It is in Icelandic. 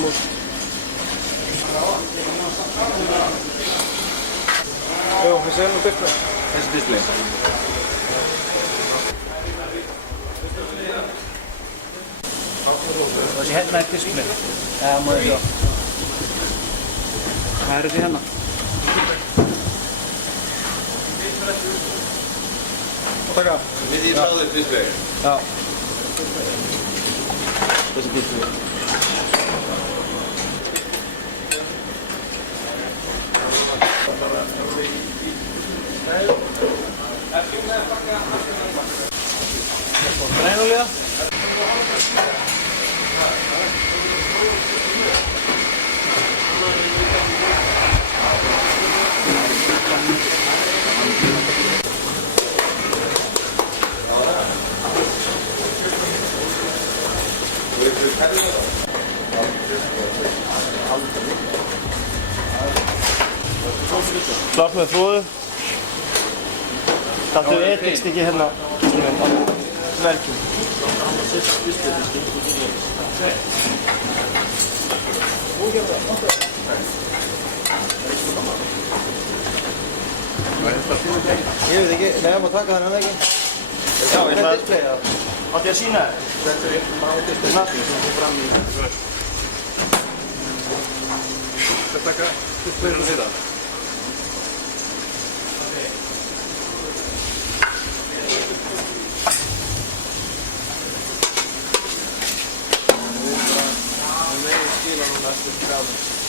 Jú, þessi er nú display. Þessi display. Þessi hérna er display. Já, maður sjá. Hvað er þessi hérna? Taka. Við því náðu display. Já. Þessi display. Grænulega. Klart með fróðu. Taktu etikstykki hérna. Verkjum. Ég veit ekki, nei, ég má taka þennan ekki. Já, ég ætla að... Átti ég að sýna þér? Þetta er bara display sem kom fram í... Þetta taka display og þetta. Skila núna eftir 3 árum.